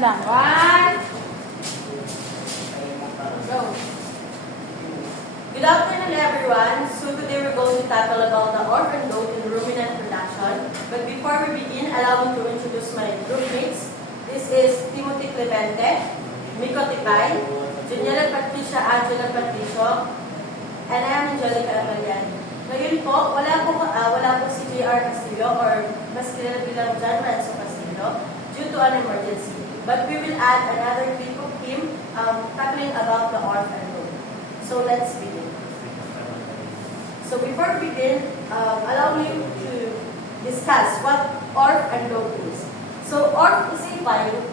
lang. 1, go. Good afternoon, everyone. So today we're going to tackle about the orphan goat in ruminant production. But before we begin, allow me to introduce my groupmates. This is Timothy Clemente, Miko Tipay, Juniela Patricia Angela Patricio, and I am Angelica Abalian. Ngayon po, wala po si J.R. Castillo or mas kilala bilang John Ranzo Castillo due to an emergency. But we will add another clip of him tackling about the orphan goat. So let's begin. So before we begin, allow me to discuss what orphan goat is. So orph is a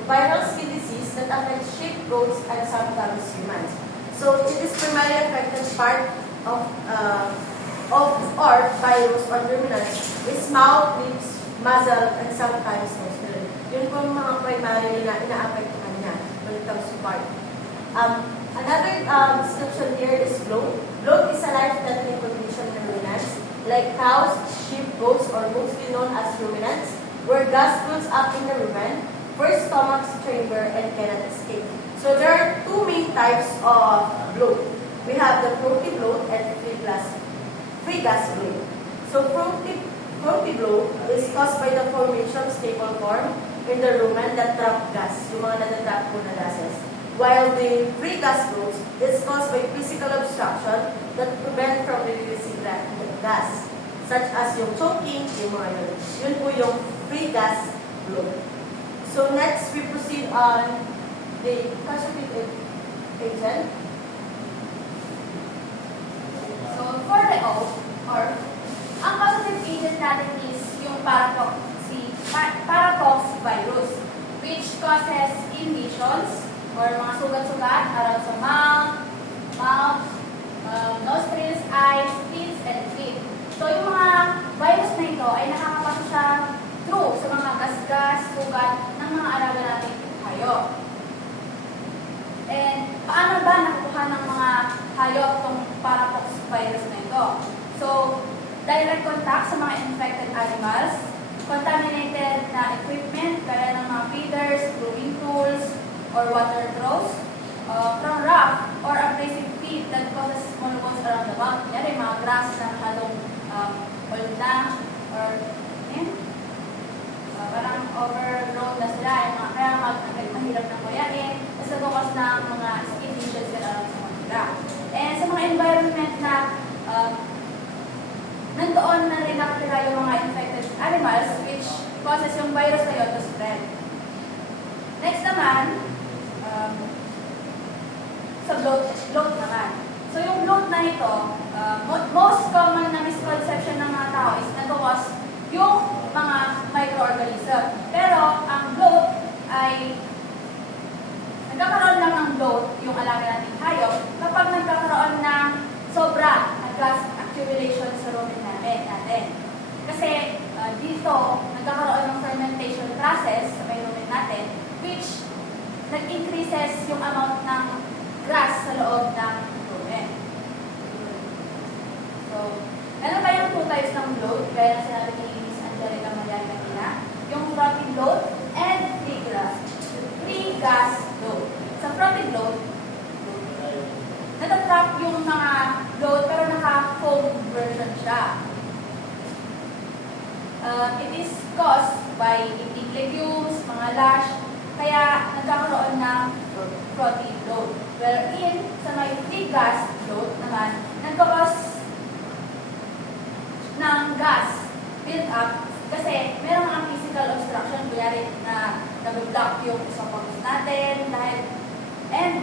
viral skin disease that affects sheep, goats, and sometimes humans. So it is primarily affected part of orph virus or ruminants is mouth, lips, muzzle, and sometimes nose. Yun po yung mga primary na ina-affectan niya when it comes to part. Another description here is bloat. Bloat is a life-threatening condition in ruminants, like cows, sheep, goats, or mostly known as ruminants, where gas builds up in the rumen, first stomach chamber, and cannot escape. So there are two main types of bloat. We have the throaty bloat and free gas bloat. So throaty bloat is caused by the formation of staple form in the rumen that trap gas, yung mga natatrap po na gases. While the free gas bloat is caused by physical obstruction that prevent from releasing gas, such as yung choking, yung mga yun. Yun po yung free gas bloat. So next, we proceed on the causative agent. So for the O, or ang causative agent natin is yung parapox virus, which causes skin lesions or mga sugat-sugat around sa mouth, nostrils, eyes, teeth, and feet. So yung mga virus na ito ay nakakapasok siya through sa mga gasgas, sugat ng mga alaga nating hayop. And paano ba nakukuha ng mga hayop itong parapox virus na ito? So, direct contact sa mga infected animals, contaminated na equipment, gaya ng mga feeders, brewing tools, or water troughs, from rough or abrasive feed that causes monopoles around the mouth. Yan yung mga grass na masyadong old na, or parang overgrown na sila, kaya mahirap na kuyain, tapos nagkakos ng mga skin lesions around sa mga. And sa mga environment na nandoon na rin nakatira yung mga infected animals, which causes yung virus na yun to spread. Next naman, sa bloat naman. So yung bloat na ito, most common na misconception ng mga tao is nagkakos yung mga microorganism. Pero ang bloat ay nagkakaroon lang ng bloat yung alaga nating hayop kapag nagkakaroon ng sobra na gas accumulation sa rumen natin. Kasi dito nagkakaroon ng fermentation process sa may rumen natin, which nag-increases yung amount ng gas sa loob ng rumen. So, meron tayong two types ng bloat, gaya na sinabi ni Miss Angelica Marian kanina, yung frothy bloat and free gas bloat. Sa frothy bloat, natatrap yung mga bloat pero naka-foam version siya. It is caused by eating legumes, mga lash, kaya nagkakaroon ng frothy bloat. Wherein, sa may free gas bloat naman, nagkakos ng gas build up kasi meron mga physical obstruction, kaya na nag-block yung esophagus natin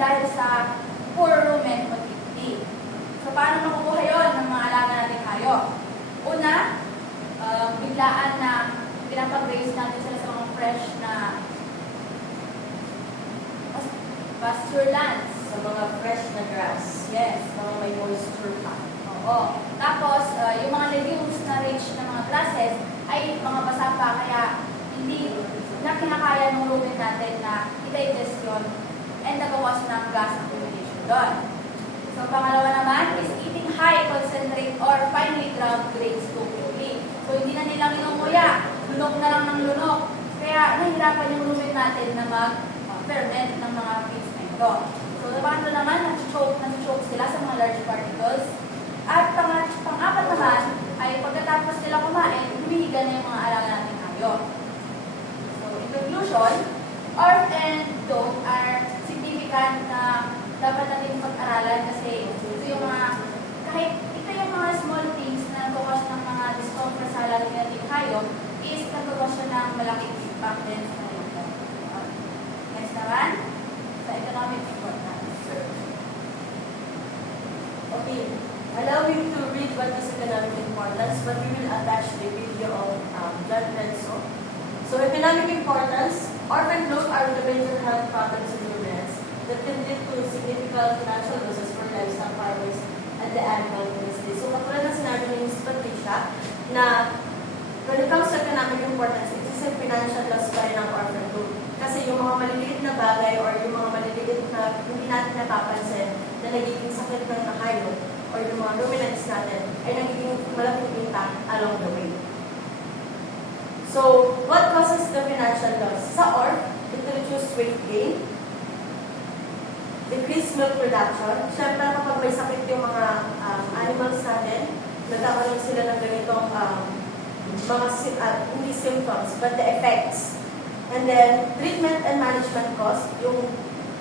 dahil sa poor rumen motility. So, paano makukuha yun ng mga alaga natin hayop? Una, biglaan na pinapag-raise natin sila sa mga fresh na pasture lands. Sa mga fresh na grass. Yes. Mga may moisture pa. Oo. Tapos, yung mga legumes na rich na mga grasses ay mga basa pa, kaya hindi na kinakaya ng rumen natin na i-digest yun and nagawas ng gas accumulation doon. So, pangalawa naman is eating high concentrate or finely ground grains too quickly. So, hindi na nilang inunguya. Lunok na lang ng lunok. Kaya, nahihirapan yung rumen natin na ferment ng mga feeds na ito. So, paano naman, nag-choke sila sa mga large particles. At pang-apat naman, ay pagkatapos nila kumain, humihiga na yung mga alaga nating hayop. So, in conclusion, ORF and DOTE are significant na dapat natin pag-aralan kasi ito yung mga, kahit ito yung mga small things na nagkawas ng mga discomfort sa alaga nating hayop, is nagkawas siya ng malaking impact din sa kanila. Next naman, sa economic importance. Okay, allow me to read what is economic importance, but we will attach the video of John Renzo. So, economic importance, ORF and DOTE are the major health problems in ruminants that can lead to significant financial losses for livestock farmers and the animal industry. So, katulad na sinabi ni Ms. Patricia, na when it comes to economic importance, it is a financial loss pa rin ng ORF and DOTE. Kasi yung mga maliliit na bagay or yung mga maliliit na hindi natin napapansin na nagiging sakit ng hayop or yung mga ruminants natin ay nagiging malaking impact along the way. So, what causes the financial loss? Sa ORF, it reduces weight gain, decreased milk production. Siyempre, kapag may sakit yung mga animals natin, nagkakaroon sila ng ganitong hindi symptoms, but the effects. And then, treatment and management cost, yung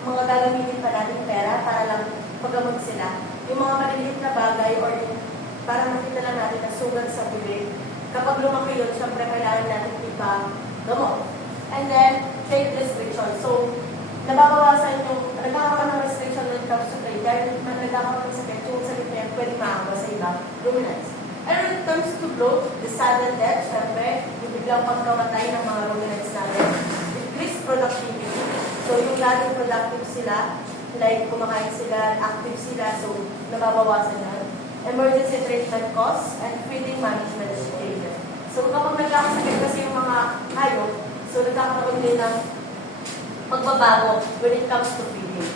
mga gagamitin pa natin pera para lang paggamot sila. Yung mga maliliit na bagay or yung para makita lang natin na sugat sa bibig. Kapag lumaki yun, syempre kailangan natin ipa-gamot. And then, trade restriction. So, nagkakaroon ng restriction when it comes to trade. Dahil nagkakaroon ng sakit, yung sakit na yan, pwede maagaw sa iba ruminants. And when it comes to growth, the sudden death, syempre, yung biglang pagkamatay ng mga ruminants natin, decreased productivity. So, yung laging productive sila, like kumakain sila, active sila, so nababawasan na. Emergency treatment costs and feeding management behavior. So, kapag nagkakasakit kasi yung mga hayop, so nagkakaroon din ng magbabago when it comes to feeding.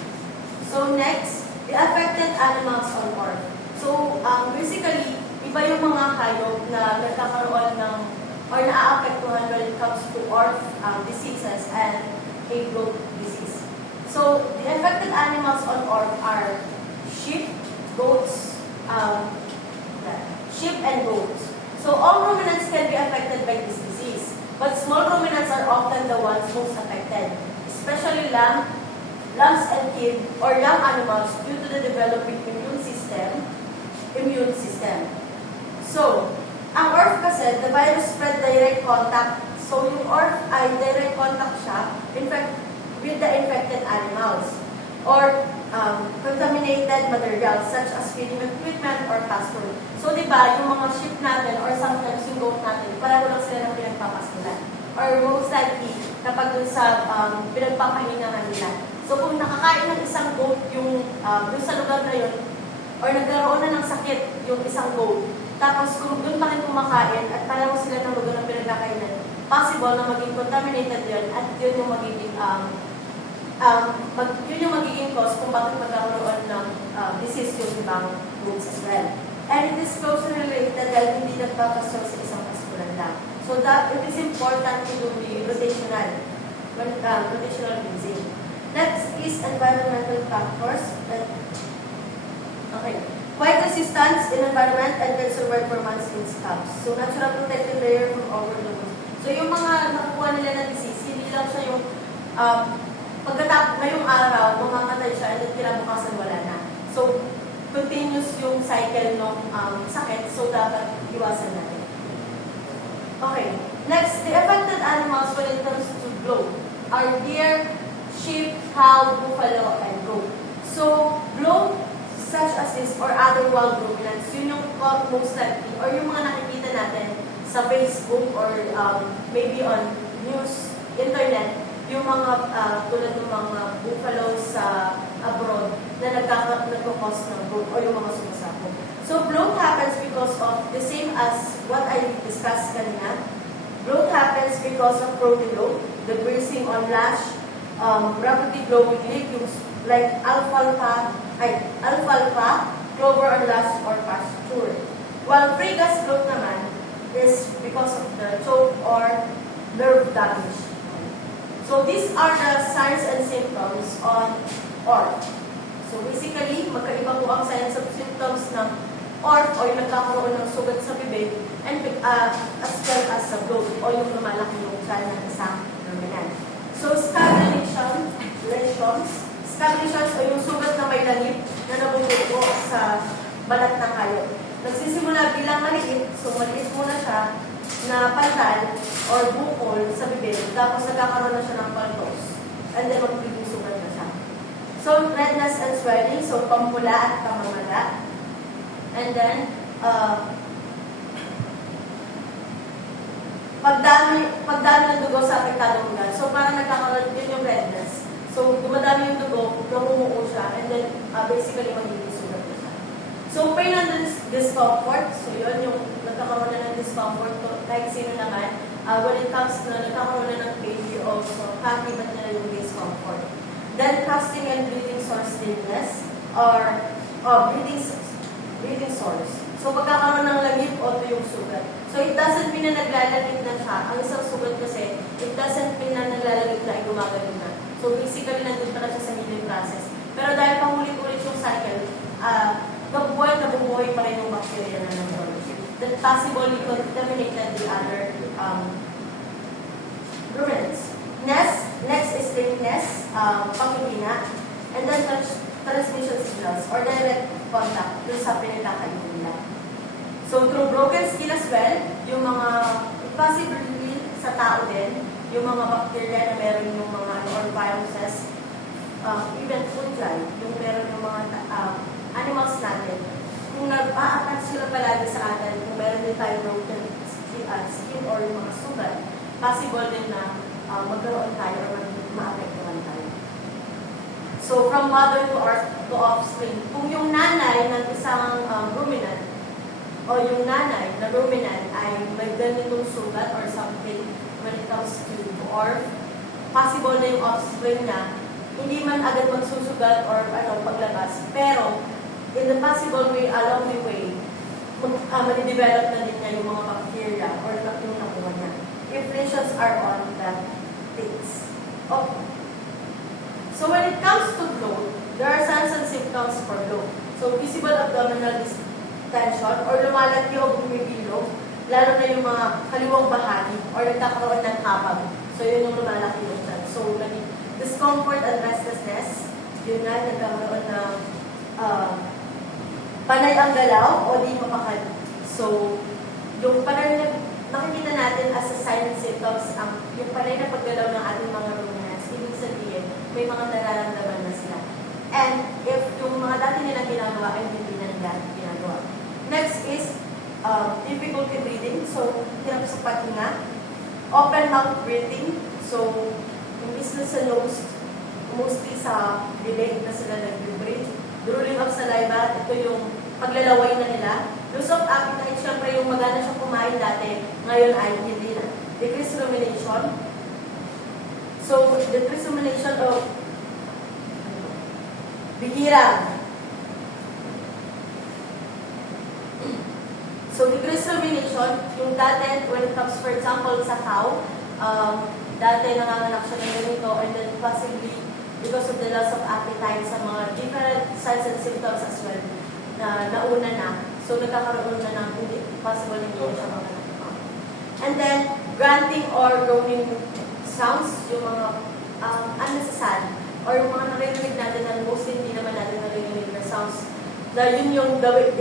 So, next, the affected animals on ORF. So, basically, iba yung mga hayop na nagkakaroon ng or naaapektuhan when it comes to ORF diseases and hay-bloat disease. So, the affected animals on ORF are sheep, goats, sheep and goats. So, all ruminants can be affected by this disease, but small ruminants are often the ones most affected, especially lambs and kid or young animals due to the developing immune system. So, ang ORF kasi, the virus spread direct contact. So, yung ORF ay direct contact siya, in fact, with the infected animals or contaminated materials such as feeding equipment or pasture. So, di ba, yung mga sheep natin or sometimes yung goat natin, pareho lang sila ng pinagpapasulan. Or most likely, kapag dun sa pinagpapahingahan nila. So, kung nakakain ng isang goat yung dun sa lugar na yun, or nagkaroon na ng sakit yung isang goat, tapos kung dun pa rin kumakain at pareho sila ng lugar ng pinagkakainan, possible na maging contaminated yun at yun yung magiging yun yung magiging cause kung bakit magkakaroon ng disease yung ibang groups as well. And it is closely related dahil hindi nagpapasok sa isang paskulan lang. So that it is important to do the rotational grazing. Next is environmental factors. Okay. Quiet resistance in environment and conserve performance in scabs. So natural protective layer from overload. So yung mga nakukuha nila ng disease, hindi lang siya yung pagkatapos ngayong araw, mamamatay siya and then kinabukasan wala na. So, continuous yung cycle ng sakit, so dapat iwasan natin. Okay. Next, the affected animals when it comes to bloat are deer, sheep, cow, buffalo, and goat. So, bloat such as this or other wild ruminants, yun yung most likely or yung mga nakikita natin sa Facebook or maybe on news, internet, yung mga tulad ng mga buffalo sa abroad na nagkakos ng bloat o yung mga sumasako. So, bloat happens because of the same as what I discussed kanina. Bloat happens because of protein, the grazing on lash, rapidly growing legumes like alfalfa, clover on lash or pasture. While freegas bloat naman is because of the choke or nerve damage. So these are the signs and symptoms basically, magkaiba po ang signs of symptoms ng ORF o yung nagkakaroon ng sugat sa bibig and as well as sa bloat o yung lumalaki yung tiyan ng isang ruminant. So, scabulation, lesions o yung sugat na may langit na nabubuo sa balat ng hayop. Nagsisimula bilang maliit, so maliit muna siya na pantal or bukol sa bibig, tapos nagkakaroon na siya ng paltos. And then, magiging sugat na siya. So, redness and swelling, so pampula at pamamaga. And then, pagdami ng dugo sa apektadong lugar. So, parang nagkakaroon din yung redness. So, dumadami yung dugo, namumuo siya, and then, basically, magiging sugat na siya. So, pain and discomfort. So, yun, yung nagkakaroon na ng discomfort, kahit sino naman. When it comes to nagkakaroon na ng pain, you also kakibat na yung discomfort. Then, casting and breathing sore stillness, or breathing sores. So, pagkakaroon ng lamig o yung sugat. So, it doesn't mean na naglalamig na siya. Ang isang sugat kasi, it doesn't mean na naglalamig na ay gumagaling na. So, basically, nandun pa na siya sa healing process. Pero dahil pahulit-ulit yung cycle, nabubuhay pa rin yung bacteria na nandun. That possibly contaminated the other ruminants. Next is lateness, pangihina, and then transmission signals or direct contact dun sa pinagkakainan nila. So, through broken skin as well, yung mga, possibly sa tao din, yung mga bacteria na meron yung mga or viruses, even fungi, yung meron yung mga animals natin, kung nag-a-attack sila palagi sa atin, kung meron din tayo broken skin or yung mga sugat, possible din na magkaroon tayo or ma-apektuhan tayo. So, from mother to offspring, kung yung nanay ng isang ruminant o yung nanay na ruminant ay may ganitong sugat or something when it comes to or possible na yung offspring niya, hindi man agad magsusugat or paglabas, pero in the possible way, along the way, madidevelop na din niya yung mga bacteria or yung nakuha niya. If lesions are on the things. Okay. So when it comes to bloat, there are signs and symptoms for bloat. So visible abdominal distension or lumalaki o bumibilog, lalo na yung mga kaliwang bahagi or nagkakaroon ng habag. So yun yung lumalaki yung tiyan. So discomfort and restlessness, yun nga, nagkakaroon ng panay ang galaw o di mapakali. So yung panay na nakikita natin as a sign and symptoms, yung panay na paggalaw ng ating mga ruminants, ibig sabihin, may mga nararamdaman na sila. And if yung mga dati nilang ginagawa ay hindi na nila ginagawa. Next is difficulty breathing. So, hirap sa paghinga. Open mouth breathing. So, imbis na sa nose, mostly sa bibig na sila nag-breathe. Drooling of saliva, ito yung paglalaway na nila. Loss of appetite, syempre yung magana siyang kumain dati, ngayon ay hindi na. Decreased rumination. So, decreased rumination of bihira. So, decreased rumination, yung dati, when it comes, for example, sa cow, dati nanganganak siya ng ganito, and then possibly, because of the loss of appetite sa mga different signs and symptoms as well, na nauna na. So, nagkakaroon na ng hindi possible hindi siya manganak. And then, grunting or groaning sounds, yung mga unnecessary, or yung mga naririnig natin na mostly hindi naman natin naririnig na sounds, na yun yung their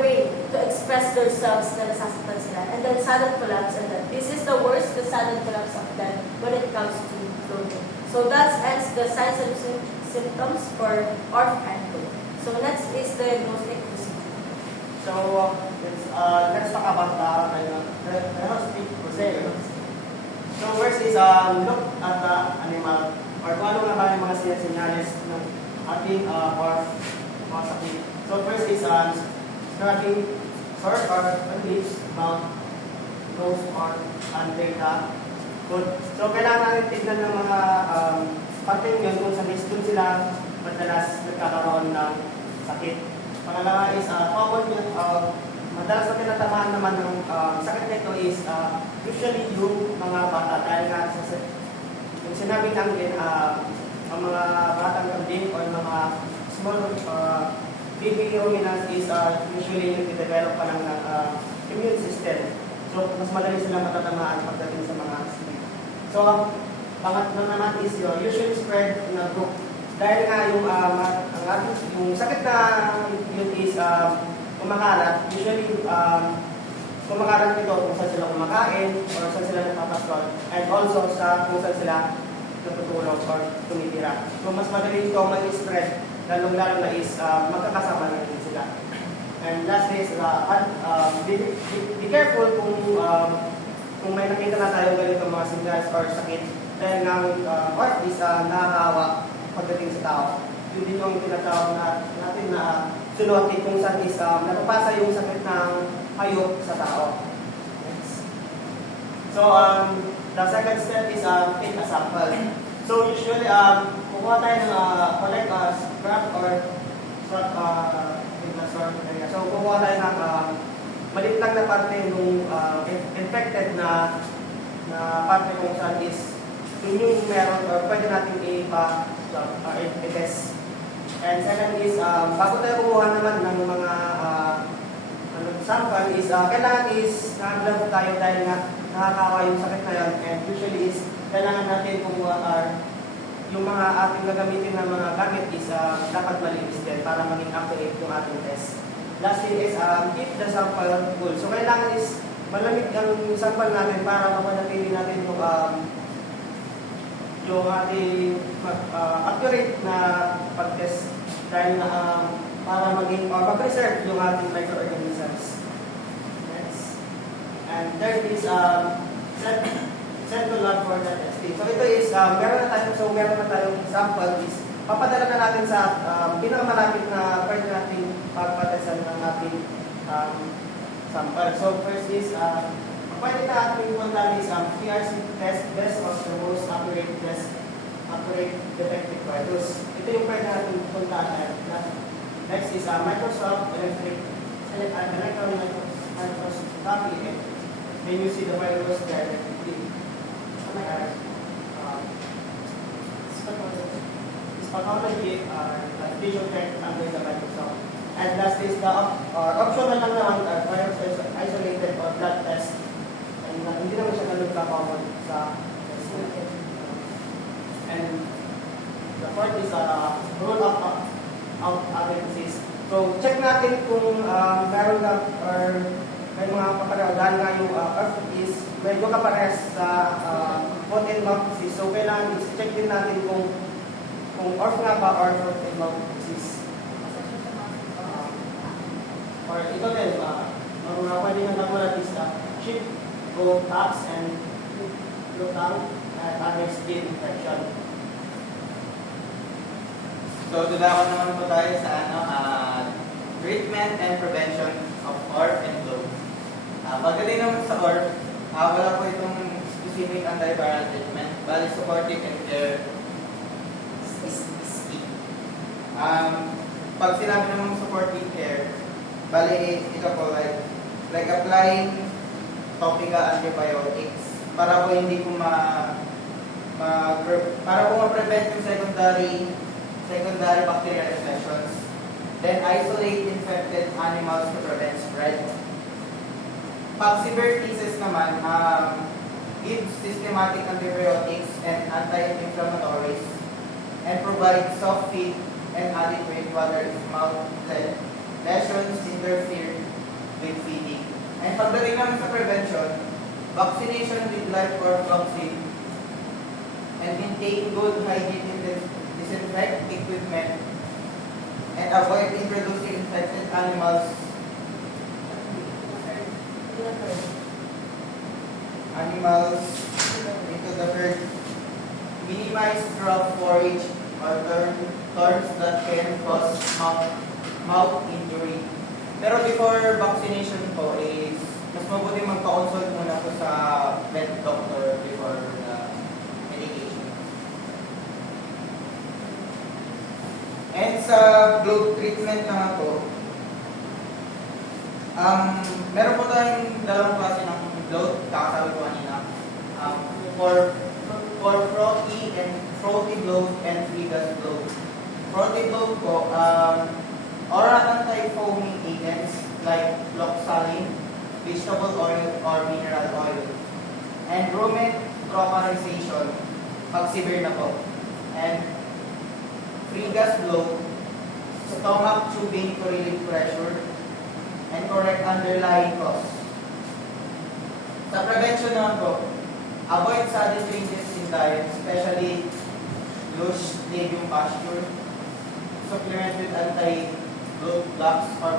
way to express themselves na nasasaktan sila. And then, sudden collapse, and then, this is the worst, the sudden collapse of them when it comes to groaning. So, that's the signs and symptoms for ORF and bloat. So, next is the diagnostic procedure. So, let's talk about the diagnostic procedure. So, first is look at the animal or kung ano nga ba yung mga sinyales ng ating ORF mga sakit. So, first is scratching, sore or lips, mouth, nose, or data. Good. So, kailangan natin tignan ng mga pattern yun kung doon sila madalas nagkakaroon ng sakit. Pangalawa is common yun, madalas na tinatamaan naman ng sakit nito is usually yung mga bata dahil nga yung sinabi namin ang mga batang blooding or mga small baby ruminants is usually nag-develop pa ng immune system. So, mas madali silang matatamaan pagdating sa mga sleep. So, ang pangatlo naman is usually spread na group. Dahil nga yung sakit na yun is kumakalat, usually kumakalat nito kung saan sila kumakain or saan sila nagpapastrol and also sa kung saan sila natutulog or tumitira. So mas madali ito mag-spread, lalong-lalo na is magkakasama na rin sila. And lastly is be careful kung may nakita na tayo ganito mga signals or sakit dahil nga orth is nakakawa pagdating sa tao. Yun din yung tinatawag natin na sunotin kung saan is napapasa yung sakit ng hayop sa tao. Next. So, the second step is take a sample. So, usually, kukuha tayo ng collect a scrap or swab area. So, kukuha tayo ng maliit lang na parte ng infected na parte kung saan is yun yung meron or pwede natin i-test. And second is, bago tayo kumuha naman ng mga sample is, kailangan is nag-love tayo dahil nga nakakawa yung sakit na yun. And usually is, kailangan natin kumuha yung mga ating gagamitin na mga gamit is dapat malinis din para maging accurate yung ating test. Lastly is, keep the sample cool. So kailangan is malamig ang sample natin para mapanatili natin yung ating accurate na pag-test dahil para maging mag-preserve yung ating microorganisms. Next. And third is send to lab for the testing. So ito is meron na tayong sample is papadala na natin sa pinakamalapit na pwede natin pagpatesan ng ating sample. So first is pwede na ating punta is PRC test best of the most accurate detective virus. Ito yung pwede natin puntaan. Next is Microsoft electron microscopy. Then you see the virus directly. Pathology visual check under the microscope. And last is the optional lang naman virus isolated or blood test. And hindi naman siya ganun ka-common sa test. And the fourth is rule of hypothesis. So check natin kung meron ka or may mga kapareho dahil nga yung earth is medyo kaparehas sa foot and mouth disease. So kailangan is-check din natin kung earth nga ba or foot and mouth disease. Or ito din, mga pwede nga namulat is sheep, goat, ox, and lutang at other skin infection. So, dadako naman po tayo sa treatment and prevention of ORF and flu. Pagdating naman sa ORF, wala po itong specific antiviral treatment, bali supportive and care is key. Pag sinabi naman supportive care, bali ito po like applying topical antibiotics para po hindi po para po ma-prevent yung secondary bacterial infections. Then isolate infected animals to prevent spread. Pag severe cases naman, give systematic antibiotics and anti-inflammatories and provide soft feed and adequate water if mouth lesions interfere with feeding. And pagdating naman sa prevention, vaccination with live birth vaccine and maintain good hygiene in the disinfect equipment and avoid introducing infected animals into the herd. Minimize drop forage or thorns that can cause mouth injury. Pero before vaccination po is mas mabuti magpa-consult muna po sa vet doctor before the medication. And sa blood treatment naman po, meron po tayong dalawang klase ng blood, kakasabi ko kanina. For frothy blood and free gas blood. Protiblone po, oral anti-foaming agents like Loxalin, vegetable oil or mineral oil. And rumen trocarization, pag severe na po. And free gas blow, stomach tubing to relieve pressure, and correct underlying cause. Sa prevention naman po, avoid sudden changes in diet, especially loose legume pasture, supplement with anti-blood blocks or